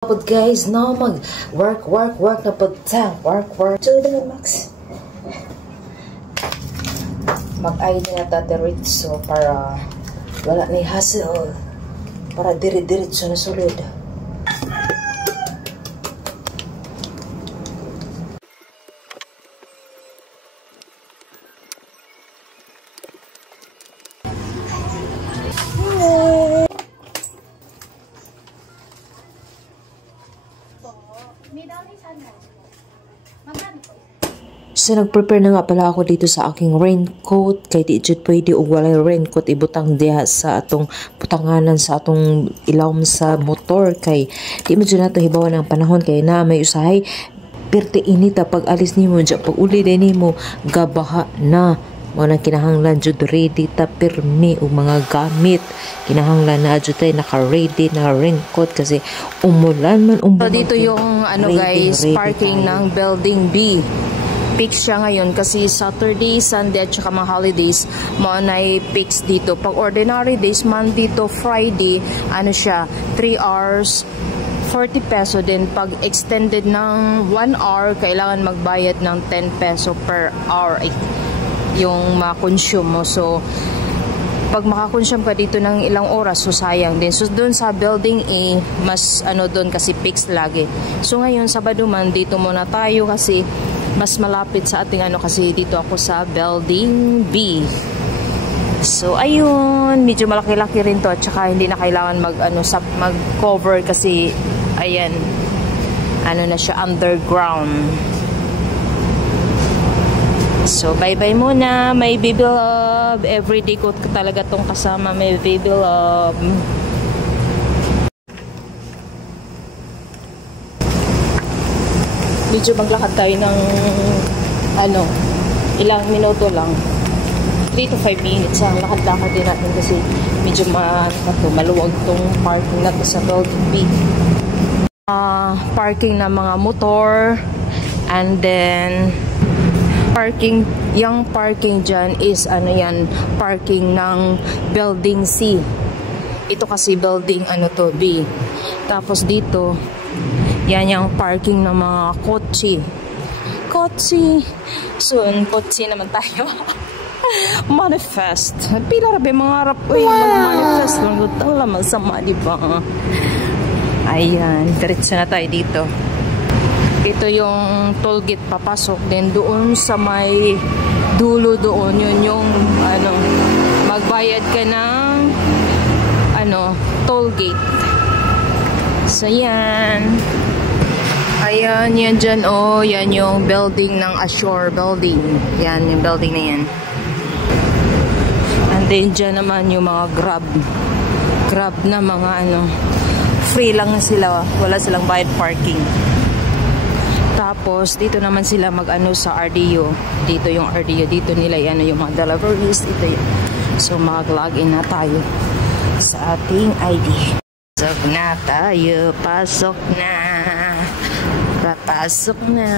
But guys, now work na po ta. Work. So, Max. Mag-ID na tatiritso para wala na hassle. Para diri-diritso na sulod. So, nag-prepare na nga pala ako dito sa aking raincoat. Kay di jud pwede og walay raincoat ibutang diha sa atong putanganan sa atong ilawom sa motor. Kay di mo dyan nato hibawan ng panahon. Kay na may usahay. Perte inita pag alis nimo dyan. Pag uli din nimo gabaha na. Mga kinahanglan jud ready ta pirmi o mga gamit. Kinahanglan na jud tay naka-ready na raincoat kasi umulan man So, dito yung guys, parking ng Building B. Fix siya ngayon kasi Saturday, Sunday at saka mga holidays mo na fix dito. Pag ordinary days, Monday to Friday, siya 3 hours 40 peso din. Pag extended ng 1 hour, kailangan magbayad ng 10 peso per hour yung ma-consume mo. So pag makakonsume ka dito ng ilang oras, so sayang din. So doon sa Building A, mas doon kasi fix lagi. So ngayon Sabado man dito muna tayo kasi mas malapit sa ating kasi dito ako sa Building B. So ayun, medyo malaki-laki rin to at saka hindi na kailangan mag-cover kasi ayan, na siya underground. So bye-bye muna, may baby love. Everyday ko talaga tong kasama, may baby love. Medyo maglakad tayo ng ilang minuto lang, 3 to 5 minutes ang lakad-lakad din natin kasi medyo maluwag tong parking na to sa Building B. Parking na mga motor, and then yung parking dyan is parking ng Building C. Ito kasi Building B. Tapos dito yan yung parking ng mga kotse. Soon, kotse naman tayo. Manifest. Pila rabi mga harap ko yung manifest lang. Ang lamang sama, diba? Ayan, diretso na tayo dito. Ito yung toll gate papasok. Then doon sa may dulo doon, yun yung magbayad ka ng toll gate. So yan. Ayan, yan dyan, yan yung building ng Ashore Building. Yan, yung building na yan. And then dyan naman yung mga grab na mga free lang sila, wala silang bayad parking. Tapos dito naman sila sa RDO. Dito yung RDO, dito nila yung mga deliveries, dito yun. So mag-login na tayo sa ating ID. Pasok na tayo, pasok na. Papasok na.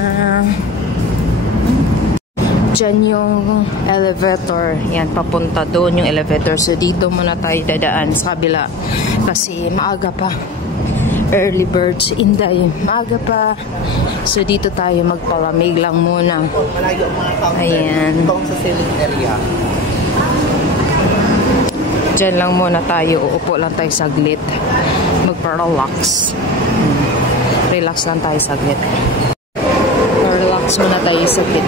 Diyan yung elevator. Yan, papunta doon yung elevator. So dito muna tayo dadaan sa kabila kasi maaga pa. Early birds in the maaga pa. So dito tayo magpalamig lang muna. Ayan. Diyan lang muna tayo. Uupo lang tayo saglit. Magpa-relax. Relax lang tayo saglit. Relax muna tayo saglit.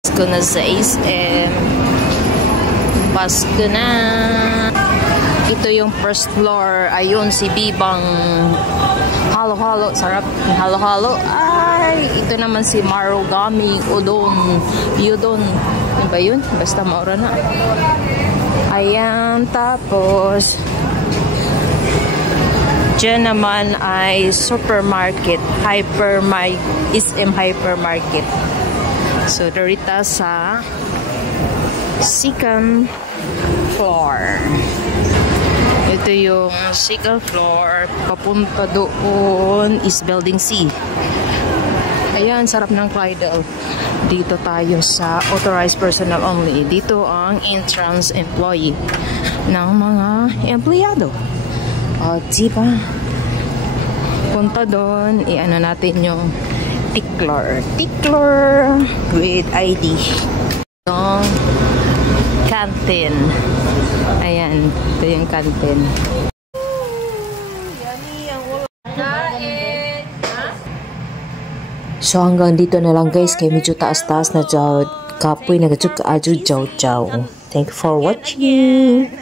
Pasko na sa SM. Pasko na. Ito yung first floor. Ayun, si Bibang. Halo-halo. Sarap. Halo-halo. Ay, ito naman si Marugami. Udon. Yudon. Ano ba yun? Basta maura na. Ayan, tapos dyan naman ay supermarket. SM hypermarket. So, darita sa second floor. Ito yung second floor. Papunta doon is Building C. Ayan, sarap ng Clydel. Dito tayo sa authorized personnel only. Dito ang entrance employee ng mga empleyado. O, diba? punta doon, i-ano natin yung tickler with ID. Yung canteen. Ayan, ito yung canteen. So hanggang dito na lang guys, kay medyo taas-taas na kapoy, nagachuk ka aju jaw. Thank you for watching.